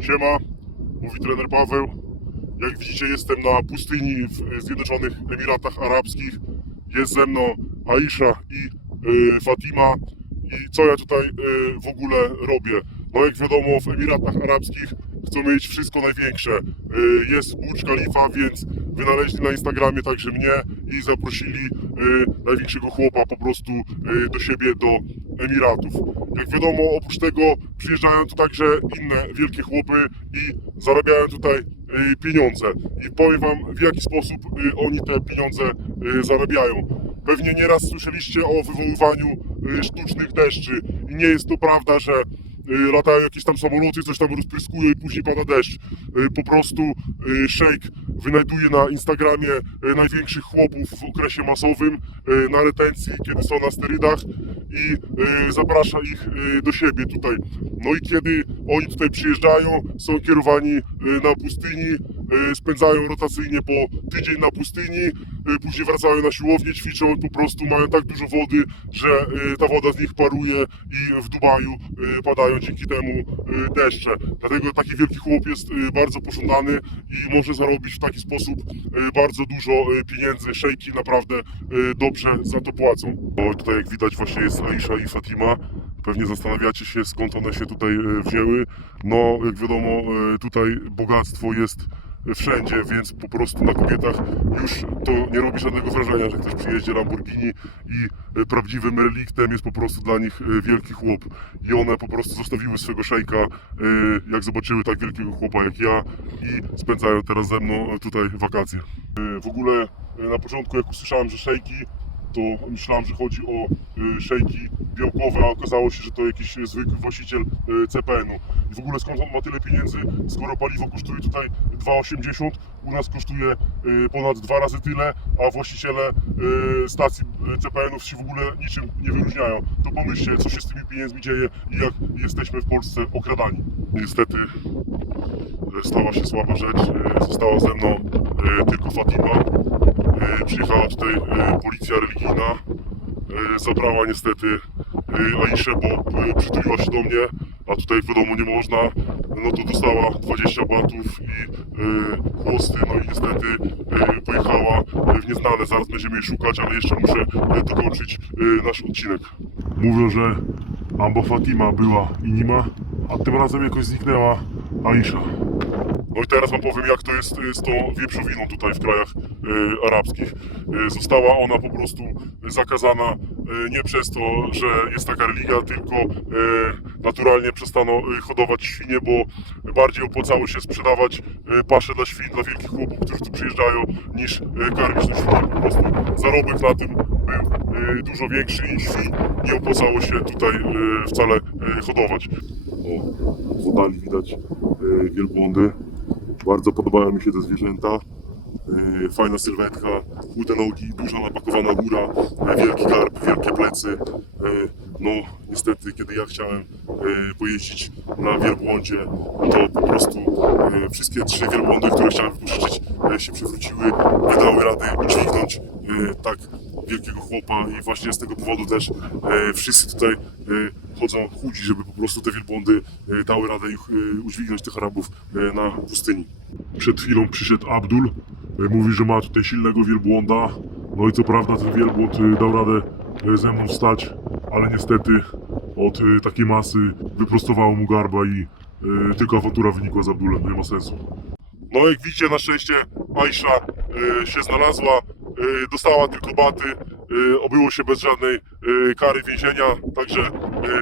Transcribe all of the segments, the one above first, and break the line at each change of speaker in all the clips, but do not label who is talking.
Siema, mówi trener Paweł. Jak widzicie, jestem na pustyni w Zjednoczonych Emiratach Arabskich. Jest ze mną Aisha i y, Fatima. I co ja tutaj y, w ogóle robię? No jak wiadomo, w Emiratach Arabskich chcą mieć wszystko największe. Y, jest Burj Khalifa, więc wynaleźli na Instagramie także mnie i zaprosili y, największego chłopa po prostu y, do siebie, do Emiratów. Jak wiadomo, oprócz tego przyjeżdżają tu także inne wielkie chłopy i zarabiają tutaj y, pieniądze. I powiem wam, w jaki sposób y, oni te pieniądze y, zarabiają. Pewnie nieraz słyszeliście o wywoływaniu sztucznych deszczy i nie jest to prawda, że latają jakieś tam samoloty, coś tam rozpryskują i później pada deszcz. Po prostu szejk wynajduje na Instagramie y, największych chłopów w okresie masowym y, na retencji, kiedy są na sterydach i y, zaprasza ich do siebie tutaj. No i kiedy oni tutaj przyjeżdżają, są kierowani na pustyni, spędzają rotacyjnie po tydzień na pustyni, y, później wracają na siłownię, ćwiczą, po prostu mają tak dużo wody, że y, ta woda z nich paruje i w Dubaju padają dzięki temu deszcze. Dlatego taki wielki chłop jest bardzo pożądany i może zarobić w taki sposób bardzo dużo pieniędzy. Szejki naprawdę dobrze za to płacą. O, tutaj jak widać właśnie jest Aisha i Fatima. Pewnie zastanawiacie się skąd one się tutaj wzięły. No jak wiadomo tutaj bogactwo jest wszędzie, więc po prostu na kobietach już to nie robi żadnego wrażenia, że ktoś przyjeździ Lamborghini i e, prawdziwym reliktem jest po prostu dla nich e, wielki chłop. I one po prostu zostawiły swego szejka, e, jak zobaczyły tak wielkiego chłopa jak ja i spędzają teraz ze mną tutaj wakacje. W ogóle na początku jak usłyszałem, że szejki to myślałem, że chodzi o szejki białkowe, a okazało się, że to jakiś zwykły właściciel CPN-u. W ogóle skąd on ma tyle pieniędzy, skoro paliwo kosztuje tutaj 2,80, u nas kosztuje y, ponad dwa razy tyle, a właściciele y, stacji y, CPN-ów się w ogóle niczym nie wyróżniają. To pomyślcie, co się z tymi pieniędzmi dzieje i jak jesteśmy w Polsce okradani. Niestety stała się słaba rzecz, została ze mną tylko Fatima. Przyjechała tutaj policja religijna, zabrała niestety Aiszę, bo przytuliła się do mnie, a tutaj wiadomo nie można, no to dostała 20 batów i e, chłosty, no i niestety e, pojechała e, w nieznane, zaraz będziemy jej szukać, ale jeszcze muszę e, dokończyć e, nasz odcinek. Mówią, że Amba Fatima była i nie ma, a tym razem jakoś zniknęła Aisha. No i teraz wam powiem, jak to jest y, z tą wieprzowiną tutaj w krajach y, arabskich. Y, została ona po prostu zakazana nie przez to, że jest taka religia, tylko y, naturalnie przestano y, hodować świnie, bo bardziej opłacało się sprzedawać pasze dla świn, dla wielkich chłopów, którzy tu przyjeżdżają, niż karmić te świnie. Po prostu zarobek na tym był dużo większy i świn nie opłacało się tutaj wcale hodować. O, w widać wielbłądy. Bardzo podobają mi się te zwierzęta. Yy, Fajna sylwetka, chude nogi, duża napakowana góra, wielki garb, wielkie plecy. Yy, No niestety, kiedy ja chciałem yy, pojeździć na wielbłądzie, to po prostu wszystkie trzy wielbłądy, które chciałem wypożyczyć, się przewróciły, nie dały rady udźwignąć tak wielkiego chłopa i właśnie z tego powodu też wszyscy tutaj chodzą chudzi, żeby po prostu te wielbłądy dały radę ich udźwignąć tych Arabów na pustyni. Przed chwilą przyszedł Abdul. Y, Mówi, że ma tutaj silnego wielbłąda. No i co prawda ten wielbłąd y, dał radę y, ze mną wstać, ale niestety od takiej masy wyprostowało mu garba i tylko awantura wynikła z Abdulem. Nie ma sensu. No jak widzicie, na szczęście Aisha się znalazła, dostała tylko baty, obyło się bez żadnej kary więzienia, także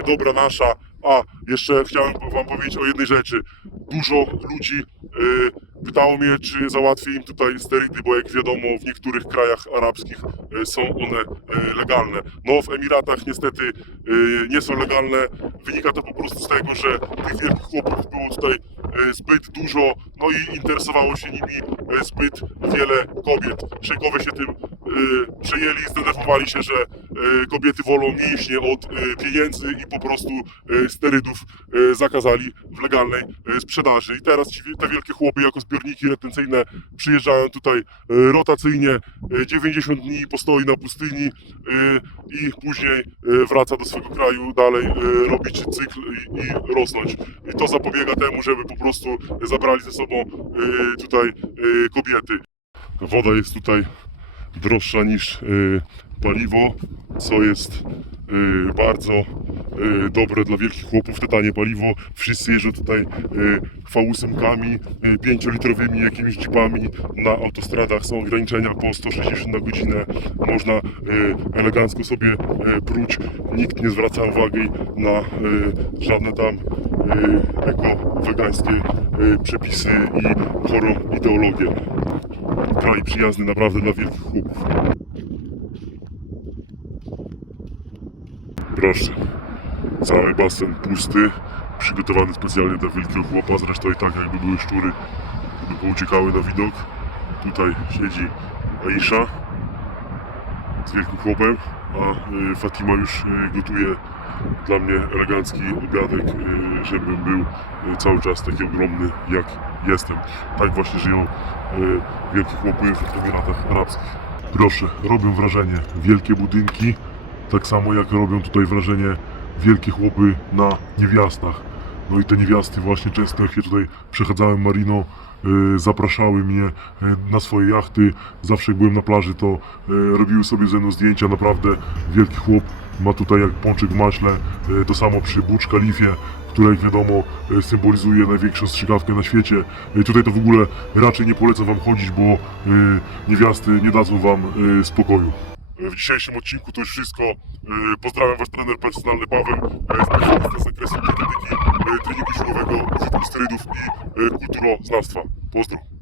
dobra nasza. A, jeszcze chciałem wam powiedzieć o jednej rzeczy. Dużo ludzi y, pytało mnie, czy załatwię im tutaj sterydy, bo jak wiadomo w niektórych krajach arabskich y, są one y, legalne. No w Emiratach niestety nie są legalne. Wynika to po prostu z tego, że tych wielkich chłopów było tutaj zbyt dużo, no i interesowało się nimi zbyt wiele kobiet. Szejkowie się tym y, przejęli, zdenerwowali się, że e, kobiety wolą mięśnie od e, pieniędzy i po prostu e, sterydów e, zakazali w legalnej e, sprzedaży. I teraz ci, te wielkie chłopy jako zbiorniki retencyjne przyjeżdżają tutaj e, rotacyjnie, e, 90 dni postoi na pustyni e, i później e, wraca do swojego kraju dalej e, robić cykl i, rosnąć. I to zapobiega temu, żeby po prostu zabrali ze sobą e, tutaj e, kobiety. Woda jest tutaj droższa niż y, paliwo, co jest y, bardzo y, dobre dla wielkich chłopów, te tanie paliwo. Wszyscy jeżdżą tutaj y, V8-kami, y, 5-litrowymi jakimiś jeepami. Na autostradach są ograniczenia po 160 na godzinę. Można elegancko sobie pruć. Nikt nie zwraca uwagi na żadne tam eko-wegańskie przepisy i chorą ideologię kraj przyjazny naprawdę dla wielkich chłopów. Proszę, cały basen pusty, przygotowany specjalnie dla wielkiego chłopa, zresztą i tak jakby były szczury, by pouciekały na widok. Tutaj siedzi Aisha z wielkim chłopem, a y, Fatima już y, gotuje dla mnie elegancki obiadek, y, żebym był cały czas taki ogromny jak jestem. Tak właśnie żyją y, wielkie chłopy w Emiratach Arabskich. Proszę, robią wrażenie wielkie budynki, tak samo jak robią tutaj wrażenie wielkie chłopy na niewiastach. No i te niewiasty właśnie często jak je tutaj przechadzałem mariną, y, zapraszały mnie y, na swoje jachty. Zawsze jak byłem na plaży, to y, robiły sobie ze mną zdjęcia. Naprawdę wielki chłop ma tutaj jak pączek w maśle. To samo przy Burcz Kalifie, która jak wiadomo symbolizuje największą strzykawkę na świecie. Tutaj to w ogóle raczej nie polecam wam chodzić, bo niewiasty nie dadzą wam spokoju. W dzisiejszym odcinku to już wszystko. Y, Pozdrawiam Was, trener personalny Paweł. Specjalista z zakresu dietetyki, treningu siłowego, użytku sterydów i y, kulturoznawstwa. Pozdro.